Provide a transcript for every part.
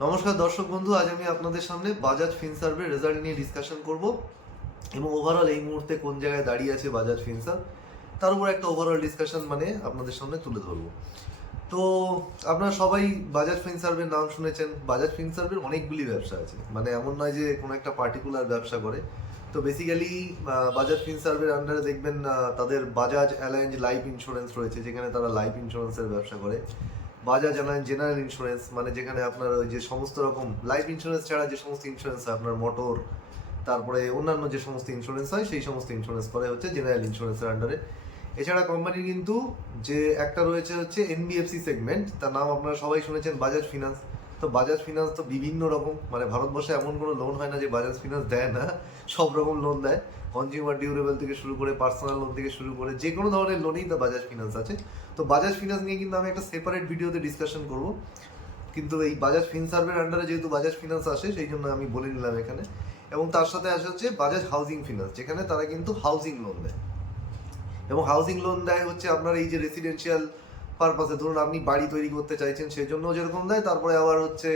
নমস্কার দর্শক বন্ধু, আজ আমি আপনাদের সামনে বাজাজ ফিনসার্ভের রেজাল্ট নিয়ে ডিসকাশন করব এবং ওভারঅল এই মুহূর্তে কোন জায়গায় দাঁড়িয়ে আছে বাজাজ ফিনসার্ভ তার উপর একটা ওভারঅল ডিসকাশন আপনাদের সামনে তুলে ধরবো। তো আপনারা সবাই বাজাজ ফিনসার্ভের নাম শুনেছেন। বাজাজ ফিনসার্ভের অনেকগুলি ব্যবসা আছে, এমন নয় যে কোনো একটা পার্টিকুলার ব্যবসা করে। তো বেসিক্যালি বাজাজ ফিনসার্ভের আন্ডারে দেখবেন তাদের বাজাজ অ্যালায়েন্স লাইফ ইন্স্যুরেন্স রয়েছে, যেখানে তারা লাইফ ইন্স্যুরেন্সের ব্যবসা করে। বাজাজ অ্যালায়েন্স জেনারেল ইন্স্যুরেন্স, যেখানে আপনার ওই যে সমস্ত রকম লাইফ ইন্স্যুরেন্স ছাড়া যে সমস্ত ইন্স্যুরেন্স হয়, আপনার মোটর, তারপরে অন্যান্য যে সমস্ত ইন্স্যুরেন্স হয় সেই সমস্ত ইন্স্যুরেন্স করে হচ্ছে জেনারেল ইন্স্যুরেন্সের আন্ডারে। এছাড়া কোম্পানির কিন্তু যে একটা রয়েছে হচ্ছে এনবিএফসি সেগমেন্ট, তার নাম আপনারা সবাই শুনেছেন বাজাজ ফিনান্স। তো বাজাজ ফিনান্স তো বিভিন্ন রকম, ভারতবর্ষে এমন কোনো লোন হয় না যে বাজাজ ফিনান্স দেয় না, সব রকম লোন দেয়। কনজিউমার ডিউরেবল থেকে শুরু করে পার্সোনাল লোন থেকে শুরু করে যে কোনো ধরনের লোনই তো বাজাজ ফিনান্স আছে। তো বাজাজ ফিনান্স নিয়ে কিন্তু আমি একটা সেপারেট ভিডিওতে ডিসকাশন করব, কিন্তু এই বাজাজ ফিনসার্ভের আন্ডারে যেহেতু বাজাজ ফিনান্স আসে সেই জন্য আমি বলে নিলাম এখানে। এবং তার সাথে আসে হচ্ছে বাজাজ হাউজিং ফিনান্স, যেখানে তারা কিন্তু হাউজিং লোন দেয়। এবং হাউজিং লোন দেয় হচ্ছে আপনার এই যে রেসিডেন্সিয়াল পারপাসে, ধরুন আপনি বাড়ি তৈরি করতে চাইছেন সেই জন্য যেরকম দেয়, তারপরে আবার হচ্ছে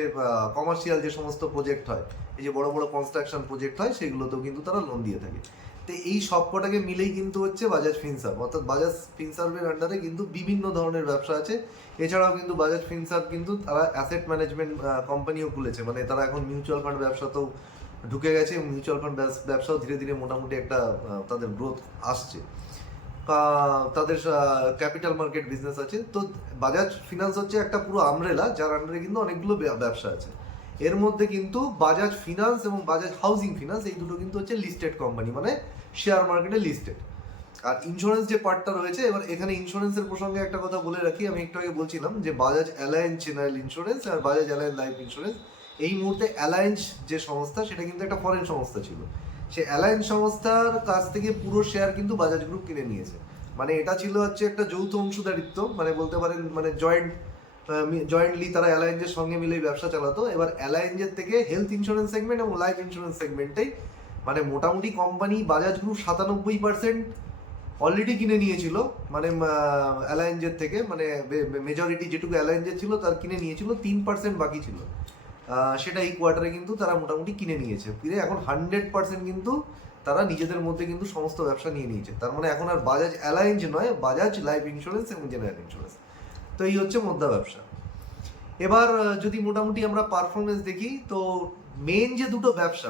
কমার্শিয়াল যে সমস্ত প্রজেক্ট হয়, এই যে বড় বড় কনস্ট্রাকশন প্রজেক্ট হয়, সেগুলোতেও কিন্তু তারা লোন দিয়ে থাকে। তো এই সব কটাকে মিলেই কিন্তু হচ্ছে বাজাজ ফিনসার্ভ, অর্থাৎ বাজাজ ফিনসার্ভের আন্ডারে কিন্তু বিভিন্ন ধরনের ব্যবসা আছে। এছাড়াও কিন্তু বাজাজ ফিনসার্ভ কিন্তু তারা অ্যাসেট ম্যানেজমেন্ট কোম্পানিও খুলেছে, তারা এখন মিউচুয়াল ফান্ড ব্যবসাতেও ঢুকে গেছে এবং মিউচুয়াল ফান্ড ব্যবসাও ধীরে ধীরে মোটামুটি একটা তাদের গ্রোথ আসছে। তাদের ক্যাপিটাল মার্কেট বিজনেস আছে। তো বাজাজ ফিনান্স হচ্ছে একটা পুরো আমরেলা, যার আন্ডারে কিন্তু অনেকগুলো ব্যবসা আছে। এর মধ্যে কিন্তু বাজাজ ফিনান্স এবং বাজাজ হাউজিং ফিনান্স এই দুটো কিন্তু হচ্ছে লিস্টেড কোম্পানি, শেয়ার মার্কেটে লিস্টেড। আর ইন্স্যুরেন্স যে পার্টটা রয়েছে, এবার এখানে ইন্স্যুরেন্সের প্রসঙ্গে একটা কথা বলে রাখি। আমি একটু আগে বলছিলাম যে বাজাজ অ্যালায়েন্স জেনারেল ইন্স্যুরেন্স আর বাজাজ অ্যালায়েন্স লাইফ ইন্স্যুরেন্স, এই মুহূর্তে অ্যালায়েন্স যে সংস্থা সেটা কিন্তু একটা ফরেন সংস্থা ছিল। সে অ্যালায়েন্স সংস্থার কাছ থেকে পুরো শেয়ার কিন্তু বাজাজ গ্রুপ কিনে নিয়েছে। এটা ছিল হচ্ছে একটা যৌথ অংশীদারিত্ব, বলতে পারেন জয়েন্টলি তারা অ্যালায়েন্সের সঙ্গে মিলেই ব্যবসা চালাতো। এবার অ্যালায়েন্সের থেকে হেলথ ইন্স্যুরেন্স সেগমেন্ট এবং লাইফ ইন্স্যুরেন্স সেগমেন্টেই মোটামুটি কোম্পানি বাজাজ গ্রুপ 97% অলরেডি কিনে নিয়েছিল, অ্যালায়েন্সের থেকে মেজরিটি যেটুকু অ্যালায়েন্সের ছিল তার কিনে নিয়েছিল, 3% বাকি ছিল। সেটা এই কোয়ার্টারে কিন্তু তারা মোটামুটি কিনে নিয়েছে, ফিরে এখন 100% কিন্তু তারা নিজেদের মধ্যে কিন্তু সমস্ত ব্যবসা নিয়ে নিয়েছে। তার এখন আর বাজাজ অ্যালায়েন্স নয়, বাজাজ লাইফ ইন্স্যুরেন্স এবং জেনারেল ইন্স্যুরেন্স। তো এই হচ্ছে মোদ্দা ব্যবসা। এবার যদি মোটামুটি আমরা পারফরমেন্স দেখি, তো মেন যে দুটো ব্যবসা,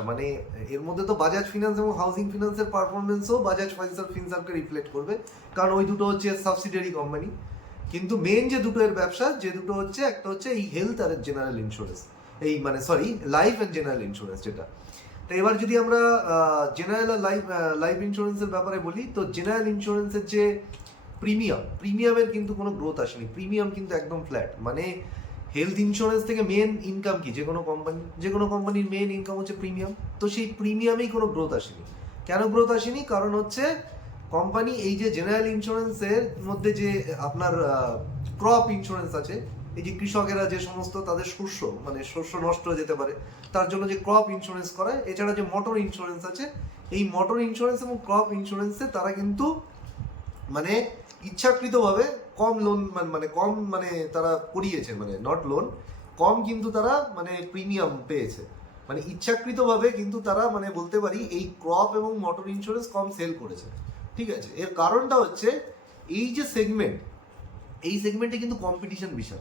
এর মধ্যে তো বাজাজ ফিনান্স এবং হাউজিং ফিনান্সের পারফরমেন্সও বাজাজ ফিনসার্ভকে রিফ্লেক্ট করবে, কারণ ওই দুটো হচ্ছে সাবসিডিয়ারি কোম্পানি। কিন্তু মেন যে দুটো এর ব্যবসা, যে দুটো হচ্ছে, একটা হচ্ছে এই হেলথ আর জেনারেল ইন্স্যুরেন্স, এই লাইফ অ্যান্ড জেনারেল ইন্স্যুরেন্স যেটা। তো এবার যদি আমরা জেনারেল আর লাইফ ইন্স্যুরেন্সের ব্যাপারে বলি, তো জেনারেল ইন্স্যুরেন্সের যে প্রিমিয়ামের কিন্তু কোনো গ্রোথ আসেনি, প্রিমিয়াম কিন্তু একদম ফ্ল্যাট। হেলথ ইন্স্যুরেন্স থেকে মেন ইনকাম কি, যে কোনো কোম্পানির মেন ইনকাম হচ্ছে প্রিমিয়াম। তো সেই প্রিমিয়ামেই কোনো গ্রোথ আসেনি। কেন গ্রোথ আসেনি? কারণ হচ্ছে কোম্পানি এই যে জেনারেল ইন্স্যুরেন্সের মধ্যে যে আপনার ক্রপ ইন্স্যুরেন্স আছে, এই যে কৃষকেরা যে সমস্ত তাদের শস্য নষ্ট হয়ে যেতে পারে তার জন্য যে ক্রপ ইন্স্যুরেন্স করায়, এছাড়া যে মোটর ইন্স্যুরেন্স আছে, এই মোটর ইন্স্যুরেন্স এবং ক্রপ ইন্স্যুরেন্সে তারা কিন্তু ইচ্ছাকৃতভাবে কম লোন কম তারা করিয়েছে, নট লোন, কম কিন্তু তারা প্রিমিয়াম পেয়েছে, ইচ্ছাকৃতভাবে কিন্তু তারা বলতে পারি এই ক্রপ এবং মোটর ইন্স্যুরেন্স কম সেল করেছে। ঠিক আছে, এর কারণটা হচ্ছে এই যে সেগমেন্ট, এই সেগমেন্টে কিন্তু কম্পিটিশন বিশাল।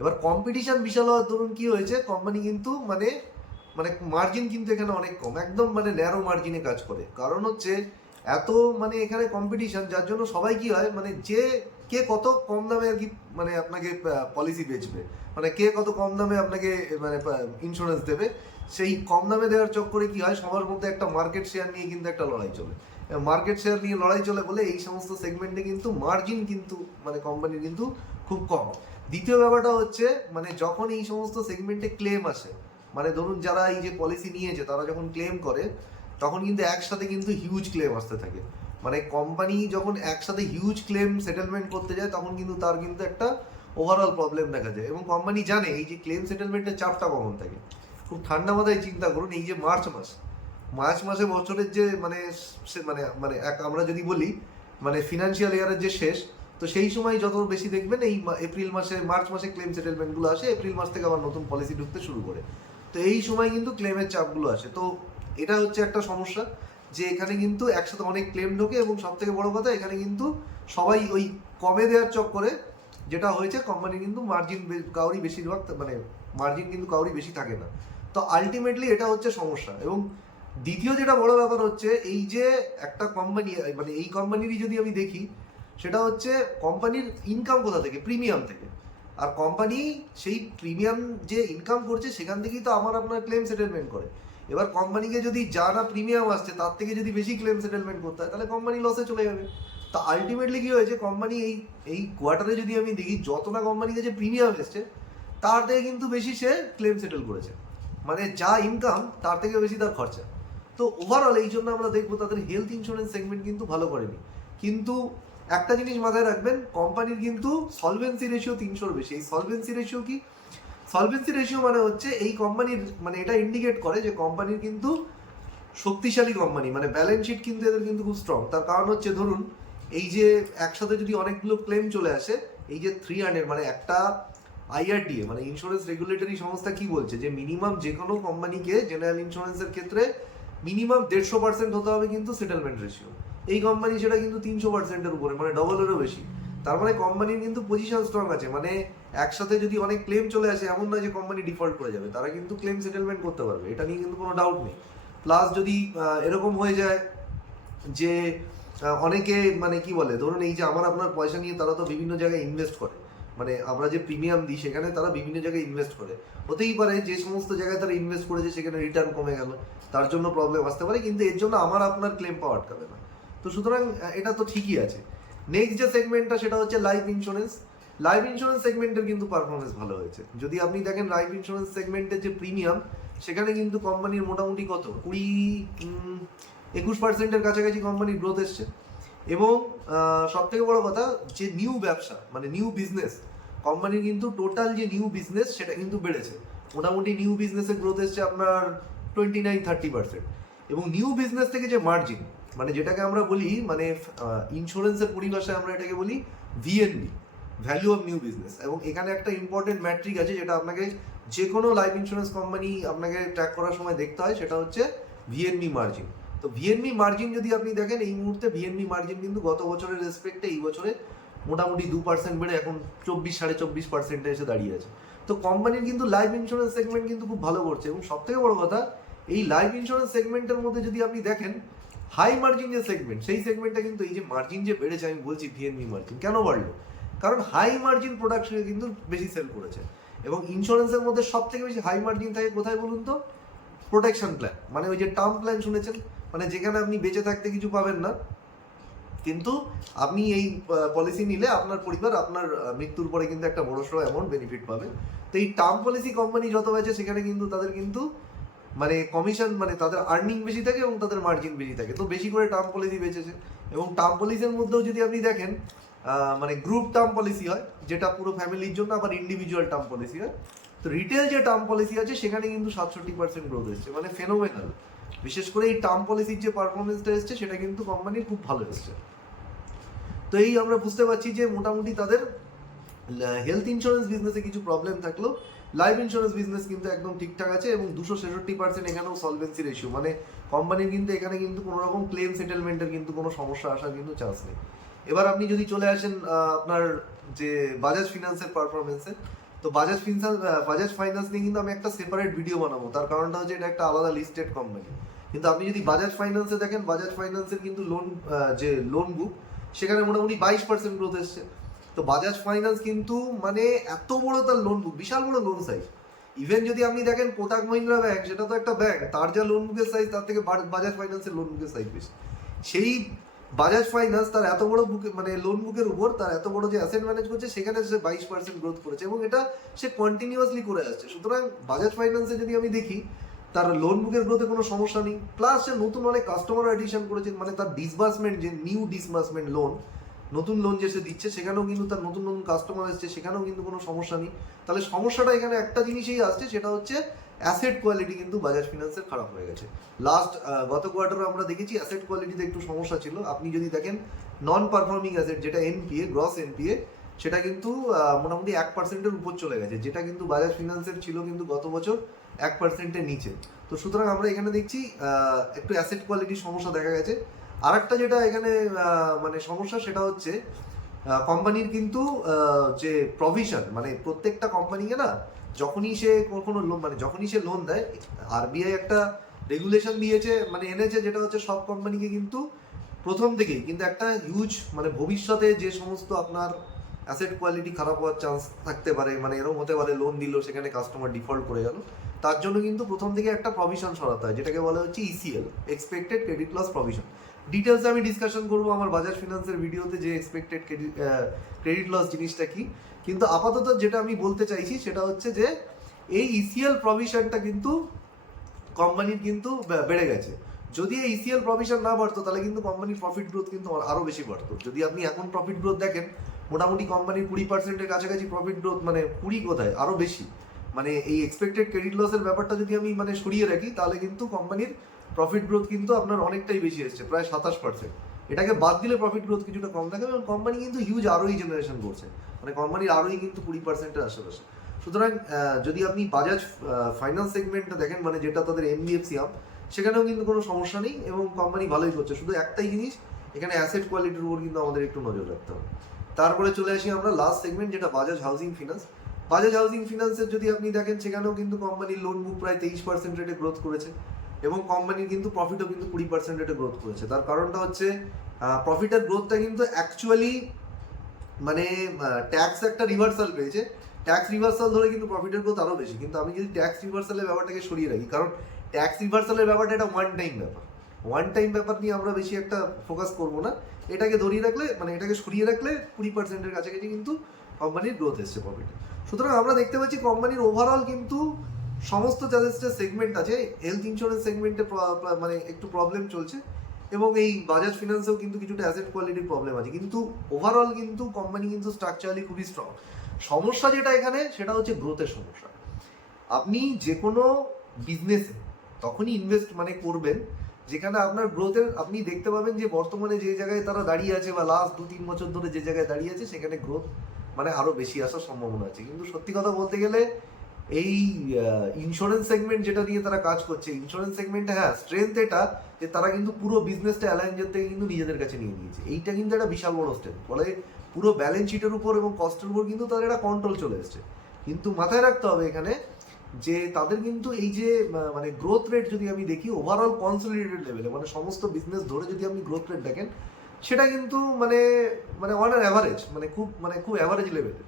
এবার কম্পিটিশন বিশাল হওয়ার দরুন কি হয়েছে, কোম্পানি কিন্তু মার্জিন কিন্তু এখানে অনেক কম, একদম ন্যারো মার্জিনে কাজ করে। কারণ হচ্ছে এত এখানে কম্পিটিশন, যার জন্য সবাই কি হয়, যে কে কত কম দামে আর কি আপনাকে পলিসি বেচবে, কে কত কম দামে আপনাকে ইন্স্যুরেন্স দেবে, সেই কম দামে দেওয়ার চক্করে কি হয়, সবার মধ্যে একটা মার্কেট শেয়ার নিয়ে কিন্তু একটা লড়াই চলে। মার্কেট শেয়ার নিয়ে লড়াই চলে বলে এই সমস্ত সেগমেন্টে কিন্তু মার্জিন কিন্তু কোম্পানির কিন্তু খুব কম। দ্বিতীয় ব্যাপারটা হচ্ছে যখন এই সমস্ত সেগমেন্টে ক্লেম আসে, ধরুন যারা এই যে পলিসি নিয়েছে তারা যখন ক্লেম করে, তখন কিন্তু একসাথে কিন্তু হিউজ ক্লেম আসতে থাকে। কোম্পানি যখন একসাথে হিউজ ক্লেম সেটেলমেন্ট করতে যায়, তখন কিন্তু তার কিন্তু একটা ওভারঅল প্রবলেম দেখা যায়। এবং কোম্পানি জানে এই যে ক্লেম সেটেলমেন্টের চাপটা কখন থাকে। খুব ঠান্ডা মাথায় চিন্তা করুন, এই যে মার্চ মাসে বছরের যে আমরা যদি বলি ফিনান্সিয়াল ইয়ারের যে শেষ, তো সেই সময় যত বেশি দেখবেন এই এপ্রিল মাসে মার্চ মাসে ক্লেম সেটেলমেন্টগুলো আসে, এপ্রিল মাস থেকে আবার নতুন পলিসি ঢুকতে শুরু করে। তো এই সময় কিন্তু ক্লেমের চাপগুলো আসে। তো এটা হচ্ছে একটা সমস্যা যে এখানে কিন্তু একসাথে অনেক ক্লেম ঢোকে, এবং সব থেকে বড় কথা এখানে কিন্তু সবাই ওই কমে দেওয়ার চক্করে যেটা হয়েছে কোম্পানি কিন্তু মার্জিন কাউরি বেশিরভাগ মানে মার্জিন কিন্তু কাউরি বেশি থাকে না। তো আলটিমেটলি এটা হচ্ছে সমস্যা। এবং দ্বিতীয় যেটা বড় ব্যাপার হচ্ছে এই যে একটা কোম্পানি, মানে এই কোম্পানিরই যদি আমি দেখি সেটা হচ্ছে কোম্পানির ইনকাম কোথা থেকে, প্রিমিয়াম থেকে। আর কোম্পানি সেই প্রিমিয়াম যে ইনকাম করছে সেখান থেকেই তো আমার আপনার ক্লেম সেটেলমেন্ট করে। এবার কোম্পানিকে যদি যা না প্রিমিয়াম আসছে তার থেকে যদি বেশি ক্লেম সেটেলমেন্ট করতে হয় তাহলে কোম্পানি লসে চলে যাবে। তো আলটিমেটলি কি হয়েছে, কোম্পানি এই এই কোয়ার্টারে যদি আমি দেখি যত না কোম্পানিকে যে প্রিমিয়াম এসছে তার থেকে কিন্তু বেশি সে ক্লেম সেটেল করেছে, মানে যা ইনকাম তার থেকে বেশি তার খরচা। তো ওভারঅল এই জন্য আমরা দেখবো তাদের হেলথ ইন্স্যুরেন্স সেগমেন্ট কিন্তু ভালো করেনি। কিন্তু একটা জিনিস মাথায় রাখবেন, কোম্পানির কিন্তু সলভেন্সি রেশিও 300-র বেশি। এই সলভেন্সি রেশিও কি? সলভেন্সি রেশিও মানে হচ্ছে এই কোম্পানির, মানে এটা ইন্ডিকেট করে যে কোম্পানির কিন্তু শক্তিশালী কোম্পানি, মানে ব্যালেন্স শিট কিন্তু এদের কিন্তু খুব স্ট্রং। তার কারণ হচ্ছে ধরুন এই যে একসাথে যদি অনেকগুলো ক্লেম চলে আসে, এই যে 300 মানে একটা IRDA মানে ইন্স্যুরেন্স রেগুলেটরি সংস্থা কি বলছে যে মিনিমাম যে কোনো কোম্পানিকে জেনারেল ইন্স্যুরেন্সের ক্ষেত্রে মিনিমাম 150% হতে হবে কিন্তু সেটেলমেন্ট রেশিও। এই কোম্পানি সেটা কিন্তু 300%-এর উপরে, মানে ডবলেরও বেশি। তার মানে কোম্পানির কিন্তু পজিশন স্ট্রং আছে। মানে একসাথে যদি অনেক ক্লেম চলে আসে এমন নয় যে কোম্পানি ডিফল্ট করে যাবে, তারা কিন্তু ক্লেম সেটেলমেন্ট করতে পারবে, এটা নিয়ে কিন্তু কোনো ডাউট নেই। প্লাস যদি এরকম হয়ে যায় যে অনেকে মানে কি বলে, ধরুন এই যে আমার আপনার পয়সা নিয়ে তারা তো বিভিন্ন জায়গায় ইনভেস্ট করে, মানে আমরা যে প্রিমিয়াম দিই সেখানে তারা বিভিন্ন জায়গায় ইনভেস্ট করে। হতেই পারে যে সমস্ত জায়গায় তারা ইনভেস্ট করেছে সেখানে রিটার্ন কমে গেল, তার জন্য প্রবলেম আসতে পারে, কিন্তু এর জন্য আমার আপনার ক্লেম পাওয়া আটকাবে না। তো সুতরাং এটা তো ঠিকই আছে। নেক্সট যে সেগমেন্টটা সেটা হচ্ছে লাইফ ইন্স্যুরেন্স। লাইফ ইন্স্যুরেন্স সেগমেন্টের কিন্তু পারফরমেন্স ভালো হয়েছে। যদি আপনি দেখেন লাইফ ইন্স্যুরেন্স সেগমেন্টের যে প্রিমিয়াম, সেখানে কিন্তু কোম্পানির মোটামুটি কত 20-21%-এর কাছাকাছি কোম্পানির গ্রোথ এসছে। এবং সব থেকে বড় কথা যে নিউ ব্যবসা মানে নিউ বিজনেস, কোম্পানির কিন্তু টোটাল যে নিউ বিজনেস সেটা কিন্তু বেড়েছে। মোটামুটি নিউ বিজনেসের গ্রোথ এসছে আপনার 29-30%। এবং নিউ বিজনেস থেকে যে মার্জিন, মানে যেটাকে আমরা বলি, মানে ইন্স্যুরেন্সের পরিভাষায় আমরা এটাকে বলি VNB, value of new business. এবং এখানে একটা ইম্পর্টেন্ট ম্যাট্রিক আছে যেটা আপনাকে যে কোনো লাইফ ইন্স্যুরেন্স কোম্পানি আপনাকে ট্র্যাক করার সময় দেখতে হয়, সেটা হচ্ছে VNB মার্জিন। তো VNB মার্জিন যদি আপনি দেখেন এই মুহূর্তে VNB মার্জিন কিন্তু গত বছরের রেসপেক্টে এই বছরে মোটামুটি 2% বেড়ে এখন 24-24.5% এসে দাঁড়িয়ে আছে। তো কোম্পানির কিন্তু লাইফ ইন্স্যুরেন্স সেগমেন্ট কিন্তু খুব ভালো করছে। এবং সব থেকে বড় কথা এই লাইফ ইন্স্যুরেন্স সেগমেন্টের মধ্যে যদি আপনি দেখেন হাই মার্জিন যে সেগমেন্ট, সেই সেগমেন্টটা কিন্তু এই যে মার্জিন যে বেড়েছে, আমি বলছি VNB মার্জিন কেন বাড়লো, কারণ হাই মার্জিন প্রোডাক্টকে কিন্তু বেশি সেল করেছে। এবং ইন্স্যুরেন্সের মধ্যে সব থেকে বেশি হাই মার্জিন থাকে কোথায় বলুন তো? প্রোটেকশন প্ল্যান, মানে ওই যে টার্ম প্ল্যান শুনেছেন, মানে যেখানে আপনি বেঁচে থাকতে কিছু পাবেন না, কিন্তু আপনি এই পলিসি নিলে আপনার পরিবার আপনার মৃত্যুর পরে কিন্তু একটা বড়সড় অ্যামাউন্ট বেনিফিট পাবে। তো এই টার্ম পলিসি কোম্পানি যত বেচে সেখানে কিন্তু তাদের কিন্তু মানে কমিশন, মানে তাদের আর্নিং বেশি থাকে এবং তাদের মার্জিন বেশি থাকে। তো বেশি করে টার্ম পলিসি বেচেছে। এবং টার্ম পলিসির মধ্যেও যদি আপনি দেখেন মানে গ্রুপ টার্ম পলিসি হয় যেটা পুরো ফ্যামিলির জন্য, আবার ইন্ডিভিজুয়াল টার্ম পলিসি হয়। তো রিটেল যে টার্ম পলিসি আছে সেখানে কিন্তু 67% গ্রোথ এসছে, মানে ফেনোমেনাল। বিশেষ করে এই টার্ম পলিসির যে পারফরমেন্সটা এসছে সেটা কিন্তু কোম্পানির খুব ভালো এসছে। তো এই আমরা বুঝতে পারছি যে মোটামুটি তাদের হেলথ ইন্স্যুরেন্স বিজনেসে কিছু প্রবলেম থাকলো, লাইফ ইন্স্যুরেন্স বিজনেস কিন্তু একদম ঠিকঠাক আছে। এবং 266% এখানেও সলভেন্সি রেশিও, মানে কোম্পানির কিন্তু এখানে কিন্তু কোনো রকম ক্লেম সেটেলমেন্টের কিন্তু কোনো সমস্যা আসার কিন্তু চান্স নেই। এবার আপনি যদি চলে আসেন আপনার যে বাজাজ ফিনান্সের পারফরমেন্সে, তো বাজাজ ফাইন্যান্স নিয়ে কিন্তু আমি একটা সেপারেট ভিডিও বানাবো। তার কারণটা হচ্ছে এটা একটা আলাদা লিস্টেড কোম্পানি। কিন্তু আপনি যদি বাজাজ ফাইন্যান্সে দেখেন, বাজাজ ফাইন্যান্সের কিন্তু যে লোন বুক সেখানে মোটামুটি 22% গ্রোথ এসছে। তো বাজাজ ফাইন্যান্স কিন্তু মানে এত বড় তার লোন বুক, বিশাল বড় লোন সাইজ। ইভেন যদি আপনি দেখেন কোটাক মহিন্দ্রা ব্যাংক, সেটা তো একটা ব্যাংক, তার যা লোন বুকের সাইজ তার থেকে বাজাজ ফাইন্যান্সের লোন বুকের সাইজ বেশি। সেই বাজাজ ফাইন্যান্স তার এত বড় বুকে মানে লোন বুকের উপর তার এত বড় যে অ্যাসেট ম্যানেজ করছে সেখানে সে 22% গ্রোথ করেছে, এবং এটা সে কন্টিনিউয়াসলি করে আসছে। সুতরাং বাজাজ ফাইন্যান্সে যদি আমি দেখি তার লোন বুকের গ্রোথে কোনো সমস্যা নেই। প্লাস সে নতুন অনেক কাস্টমার অ্যাডিশন করেছে, মানে তার ডিসবার্সমেন্ট যে নিউ ডিসবার্সমেন্ট লোন, নতুন লোন যে সে দিচ্ছে সেখানেও কিন্তু তার নতুন নতুন কাস্টমার এসছে, সেখানেও কিন্তু কোনো সমস্যা নেই। তাহলে সমস্যাটা এখানে একটা জিনিসেই আসছে, সেটা হচ্ছে অ্যাসেট কোয়ালিটি কিন্তু বাজাজ ফিনান্সের খারাপ হয়ে গেছে। গত কোয়ার্টারে আমরা দেখেছি অ্যাসেট কোয়ালিটিতে একটু সমস্যা ছিল। আপনি যদি দেখেন নন পারফর্মিং অ্যাসেট যেটা এনপিএ, গ্রস এনপিএ, সেটা কিন্তু মোটামুটি 1%-এর উপর চলে গেছে, যেটা কিন্তু বাজাজ ফিনান্সের ছিল কিন্তু গত বছর 1%-এর নিচে। তো সুতরাং আমরা এখানে দেখছি একটু অ্যাসেট কোয়ালিটির সমস্যা দেখা গেছে। আর একটা যেটা এখানে মানে সমস্যা, সেটা হচ্ছে কোম্পানির কিন্তু যে প্রভিশন, মানে প্রত্যেকটা কোম্পানিকে না যখনই সে কোনো লোন, মানে যখনই সে লোন দেয়, আরবিআই একটা রেগুলেশন দিয়েছে, মানে এনেছে, যেটা হচ্ছে সব কোম্পানিকে কিন্তু প্রথম থেকেই কিন্তু একটা হিউজ, মানে ভবিষ্যতে যে সমস্ত আপনার অ্যাসেট কোয়ালিটি খারাপ হওয়ার চান্স থাকতে পারে, মানে এরকম হতে পারে লোন দিল সেখানে কাস্টমার ডিফল্ট করে গেল, তার জন্য কিন্তু প্রথম থেকে একটা প্রভিশন সরাতে হয়, যেটাকে বলা হচ্ছে ECL, expected credit loss provision. ডিটেলসে আমি ডিসকাশন করবো আমার বাজাজ ফিনান্সের ভিডিওতে যে এক্সপেক্টেড ক্রেডিট লস জিনিসটা কি। কিন্তু আপাতত যেটা আমি বলতে চাইছি সেটা হচ্ছে যে এই ইসিএল প্রভিশনটা কিন্তু কোম্পানির কিন্তু বেড়ে গেছে। যদি এই ইসিএল প্রভিশন না বাড়তো তাহলে কিন্তু কোম্পানির প্রফিট গ্রোথ কিন্তু আরও বেশি বাড়তো। যদি আপনি এখন প্রফিট গ্রোথ দেখেন, মোটামুটি কোম্পানির 20%-এর কাছাকাছি প্রফিট গ্রোথ, মানে 20 কোথায়, আরও বেশি। মানে এই এক্সপেক্টেড ক্রেডিট লসের ব্যাপারটা যদি আমি মানে সরিয়ে রাখি, তাহলে কিন্তু কোম্পানির প্রফিট গ্রোথ কিন্তু আপনার অনেকটাই বেশি এসছে, প্রায় 27%। এটাকে বাদ দিলে প্রফিট গ্রোথ কিছুটা কম থাকে, এবং কোম্পানি কিন্তু হিউজ আরোই জেনারেশন করছে, মানে কোম্পানির আরোই কিন্তু 20%-এর আশেপাশে। সুতরাং যদি আপনি বাজাজ ফাইন্যান্স সেগমেন্টটা দেখেন, মানে যেটা তাদের এনবিএফসি আপ, সেখানেও কিন্তু কোনো সমস্যা নেই এবং কোম্পানি ভালোই করছে। শুধু একটাই জিনিস, এখানে অ্যাসেট কোয়ালিটির উপর কিন্তু আমাদের একটু নজর রাখতে হবে। তারপরে চলে আসি আমরা লাস্ট সেগমেন্ট, যেটা Bajaj housing finance. Bajaj housing ফিনান্সের যদি আপনি দেখেন, সেখানেও কিন্তু কোম্পানির লোন বুক প্রায় 23% রেটে গ্রোথ করেছে, এবং কোম্পানির কিন্তু প্রফিটও কিন্তু 20% রেটে গ্রোথ করেছে। তার কারণটা হচ্ছে প্রফিটের গ্রোথটা কিন্তু অ্যাকচুয়ালি মানে ট্যাক্স একটা রিভার্সাল পেয়েছে, ট্যাক্স রিভার্সাল ধরে কিন্তু প্রফিটের গ্রোথ আরও বেশি। কিন্তু আমি যদি ট্যাক্স রিভার্সালের ব্যাপারটাকে সরিয়ে রাখি, কারণ ট্যাক্স রিভার্সালের ব্যাপারটা এটা ওয়ান টাইম ব্যাপার, ওয়ান টাইম ব্যাপার নিয়ে আমরা বেশি একটা ফোকাস করবো না। এটাকে ধরিয়ে রাখলে, মানে এটাকে সরিয়ে রাখলে 20%-এর কাছাকাছি কিন্তু কোম্পানির গ্রোথ এসছে প্রফিটে। সুতরাং আমরা দেখতে পাচ্ছি কোম্পানির ওভারঅল কিন্তু সমস্ত যাদের সেগমেন্ট আছে, হেলথ ইন্স্যুরেন্স সেগমেন্টে মানে একটু প্রবলেম চলছে, এবং এই বাজাজ ফিনান্সেও কিন্তু কিছুটা অ্যাসেট কোয়ালিটির প্রবলেম আছে, কিন্তু ওভারঅল কিন্তু কোম্পানি কিন্তু স্ট্রাকচারালি খুবই স্ট্রং। সমস্যা যেটা এখানে, সেটা হচ্ছে গ্রোথের সমস্যা। আপনি যে কোনো বিজনেসে তখনই ইনভেস্ট মানে করবেন যেখানে আপনার গ্রোথের, আপনি দেখতে পাবেন যে বর্তমানে যে জায়গায় তারা দাঁড়িয়ে আছে, বা লাস্ট 2-3 বছর ধরে যে জায়গায় দাঁড়িয়ে আছে, সেখানে গ্রোথ মানে আরও বেশি আসার সম্ভাবনা আছে। কিন্তু সত্যি কথা বলতে গেলে এই ইন্স্যুরেন্স সেগমেন্ট যেটা নিয়ে তারা কাজ করছে, ইন্স্যুরেন্স সেগমেন্টে হ্যাঁ স্ট্রেংথ এটা যে তারা কিন্তু পুরো বিজনেসটা অ্যালায়েন্সের থেকে কিন্তু নিজেদের কাছে নিয়ে নিয়েছে। এইটা কিন্তু একটা বিশাল বড় স্ট্রেংথ, ফলে পুরো ব্যালেন্স শিটের উপর এবং কস্টের উপর কিন্তু তাদের একটা কন্ট্রোল চলে এসছে। কিন্তু মাথায় রাখতে হবে এখানে যে তাদের কিন্তু এই যে মানে গ্রোথ রেট যদি আমি দেখি ওভারঅল কনসলিডেটেড লেভেলে, মানে সমস্ত বিজনেস ধরে যদি আপনি গ্রোথ রেট দেখেন, সেটা কিন্তু মানে মানে অন অ্যান অ্যাভারেজ, খুব অ্যাভারেজ লেভেলে।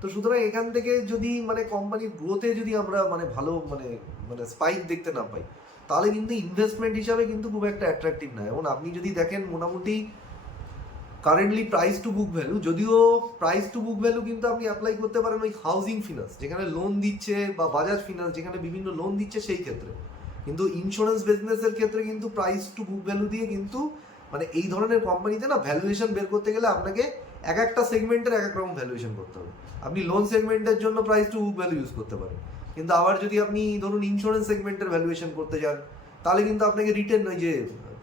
তো সুতরাং এখান থেকে যদি মানে কোম্পানির গ্রোথে যদি আমরা মানে ভালো মানে মানে স্পাইক দেখতে না পাই, তাহলে কিন্তু ইনভেস্টমেন্ট হিসাবে কিন্তু খুব একটা অ্যাট্রাকটিভ নয়। এবং আপনি যদি দেখেন মোটামুটি currently price to book value, যদিও প্রাইস টু বুক ভ্যালু কিন্তু আপনি অ্যাপ্লাই করতে পারেন ওই হাউজিং ফিনান্স যেখানে লোন দিচ্ছে, বা বাজাজ ফিনান্স যেখানে বিভিন্ন লোন দিচ্ছে সেই ক্ষেত্রে। কিন্তু ইন্স্যুরেন্স বিজনেসের ক্ষেত্রে কিন্তু প্রাইস টু বুক ভ্যালু দিয়ে কিন্তু মানে এই ধরনের কোম্পানিতে না ভ্যালুয়েশন বের করতে গেলে আপনাকে এক একটা সেগমেন্টের এক এক রকম ভ্যালুয়েশন করতে হবে। আপনি লোন সেগমেন্টের জন্য price to book value use করতে পারেন, কিন্তু আবার যদি আপনি ধরুন ইন্স্যুরেন্স সেগমেন্টের ভ্যালুয়েশন করতে যান, তাহলে কিন্তু আপনাকে রিটেন ওই যে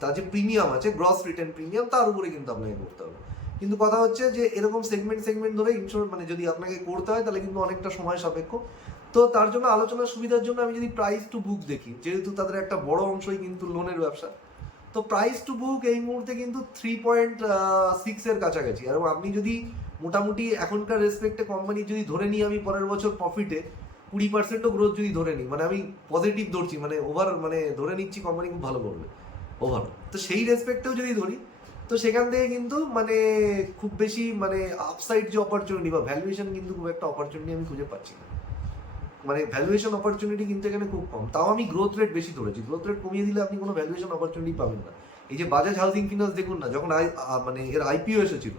তার যে প্রিমিয়াম আছে, গ্রস রিটেন প্রিমিয়াম, তার উপরে কিন্তু আপনাকে করতে হবে। কিন্তু কথা হচ্ছে যে এরকম সেগমেন্ট ধরে ইন্স্যুরেন্স মানে যদি আপনাকে করতে হয়, তাহলে কিন্তু অনেকটা সময় সাপেক্ষ। তো তার জন্য আলোচনার সুবিধার জন্য আমি যদি প্রাইস টু বুক দেখি, যেহেতু তাদের একটা বড় অংশই কিন্তু লোনের ব্যবসা, তো প্রাইস টু বুক এই মুহূর্তে কিন্তু 3.6-এর কাছাকাছি। আর আপনি যদি মোটামুটি এখনকার রেসপেক্টে কোম্পানি যদি ধরে নিই আমি পরের বছর প্রফিটে 20%ও গ্রোথ যদি ধরে নিই, মানে আমি পজিটিভ ধরছি, মানে ওভার মানে ধরে নিচ্ছি কোম্পানি খুব ভালো করবে ওভার, তো সেই রেসপেক্টেও যদি ধরি, তো সেখান থেকে কিন্তু মানে খুব বেশি মানে আপসাইড যে অপরচুনিটি বা ভ্যালুয়েশন কিন্তু খুব একটা অপরচুনিটি আমি খুঁজে পাচ্ছি না। মানে ভ্যালুয়েশন অপরচুনিটি কিন্তু এখানে খুব কম। তাও আমি গ্রোথ রেট বেশি ধরেছি, গ্রোথ রেট কমিয়ে দিলে আপনি কোনো ভ্যালুয়েশন অপরচুনিটি পাবেন না। এই যে বাজাজ হাউজিং ফিনান্স দেখুন না, যখন মানে এর আইপিও এসেছিল,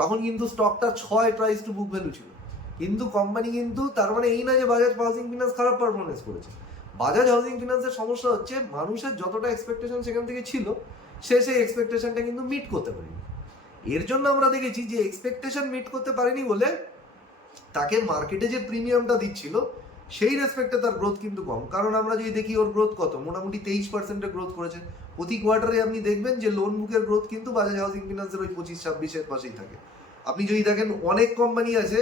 তখন কিন্তু স্টকটা 6 প্রাইস টু বুক ভ্যালু ছিল, কিন্তু কোম্পানি কিন্তু, তার মানে এই না যে বাজাজ হাউজিং ফিনান্স খারাপ পারফরমেন্স করেছে। বাজাজ হাউজিং ফিনান্সের সমস্যা হচ্ছে মানুষের যতটা এক্সপেকটেশন সেখান থেকে ছিল, সে সেই এক্সপেকটেশনটা কিন্তু মিট করতে পারেনি। এর জন্য আমরা দেখেছি যে এক্সপেকটেশন মিট করতে পারেনি বলে তাকে মার্কেটে যে প্রিমিয়ামটা দিচ্ছিল, সেই রেসপেক্টে তার গ্রোথ কিন্তু কম। কারণ আমরা যদি দেখি ওর গ্রোথ কত, মোটামুটি 23% গ্রোথ করেছে। প্রতি কোয়ার্টারে আপনি দেখবেন যে লোন বুকের গ্রোথ কিন্তু বাজাজ হাউসিং ফিনান্সের ওই 25-26-এর পাশেই থাকে। আপনি যদি দেখেন অনেক কোম্পানি আছে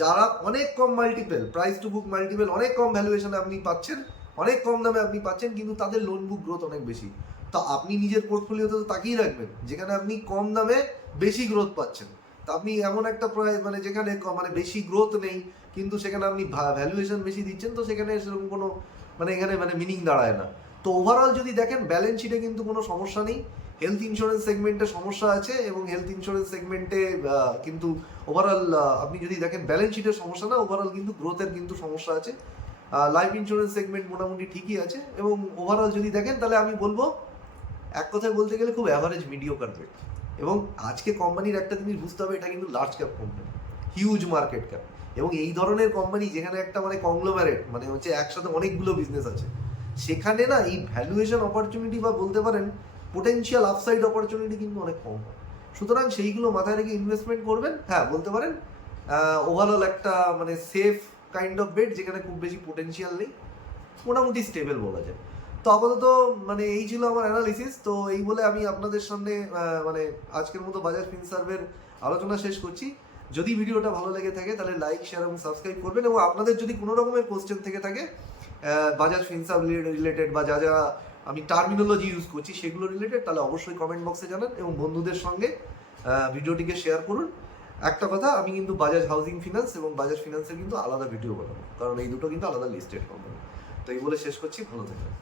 যারা অনেক কম multiple, price to book multiple অনেক কম ভ্যালুয়েশনে আপনি পাচ্ছেন, অনেক কম দামে আপনি পাচ্ছেন, কিন্তু তাদের লোন বুক গ্রোথ অনেক বেশি। তো আপনি নিজের পোর্টফোলিওতে তো তাকিয়ে রাখবেন যেখানে আপনি কম দামে বেশি গ্রোথ পাচ্ছেন। তা আপনি এমন একটা মানে যেখানে মানে বেশি গ্রোথ নেই কিন্তু সেখানে আপনি ভ্যালুয়েশন বেশি দিচ্ছেন, তো সেখানে সেরকম কোনো মানে এখানে মানে মিনিং দাঁড়ায় না। তো ওভারঅল যদি দেখেন ব্যালেন্স শিটে কিন্তু কোনো সমস্যা নেই। হেলথ ইন্স্যুরেন্স সেগমেন্টে সমস্যা আছে এবং হেলথ ইন্স্যুরেন্স সেগমেন্টে কিন্তু ওভারঅল আপনি যদি দেখেন ব্যালেন্স শিটের সমস্যা না, ওভারঅল কিন্তু গ্রোথের কিন্তু সমস্যা আছে। লাইফ ইন্স্যুরেন্স সেগমেন্ট মোটামুটি ঠিকই আছে এবং ওভারঅল যদি দেখেন তাহলে আমি বলবো এক কথায় বলতে গেলে খুব অ্যাভারেজ মিডিওকার বেট। এবং আজকে কোম্পানির একটা জিনিস বুঝতে হবে, এটা কিন্তু large cap company, huge market cap, এবং এই ধরনের কোম্পানি যেখানে একটা মানে কংগ্লোমারেট মানে হচ্ছে একসাথে অনেকগুলো বিজনেস আছে, সেখানে না এই ভ্যালুয়েশন অপরচুনিটি বা বলতে পারেন পোটেনশিয়াল আপসাইড অপরচুনিটি কিন্তু অনেক কম হয়। সুতরাং সেইগুলো মাথায় রেখে ইনভেস্টমেন্ট করবেন। হ্যাঁ, বলতে পারেন ওভারঅল একটা মানে সেফ কাইন্ড অফ বেট যেখানে খুব বেশি পোটেনশিয়াল নেই, মোটামুটি স্টেবল বলা যায়। তো আপাতত মানে এই ছিল আমার অ্যানালিসিস। তো এই বলে আমি আপনাদের সামনে মানে আজকের মতো বাজাজ ফিনসার্ভের আলোচনা শেষ করছি। যদি ভিডিওটা ভালো লেগে থাকে তাহলে লাইক, শেয়ার এবং সাবস্ক্রাইব করবেন, এবং আপনাদের যদি কোনো রকমের কোশ্চেন থেকে থাকে বাজাজ ফিনসার্ভ রিলেটেড বা যা যা আমি টার্মিনোলজি ইউজ করছি সেগুলো রিলেটেড, তাহলে অবশ্যই কমেন্ট বক্সে জানান এবং বন্ধুদের সঙ্গে ভিডিওটিকে শেয়ার করুন। একটা কথা, আমি কিন্তু বাজাজ হাউজিং ফিনান্স এবং বাজাজ ফিনান্সের কিন্তু আলাদা ভিডিও বানাবো, কারণ এই দুটো কিন্তু আলাদা লিস্টেড কোম্পানি। তো এই বলে শেষ করছি, ভালো থাকবেন।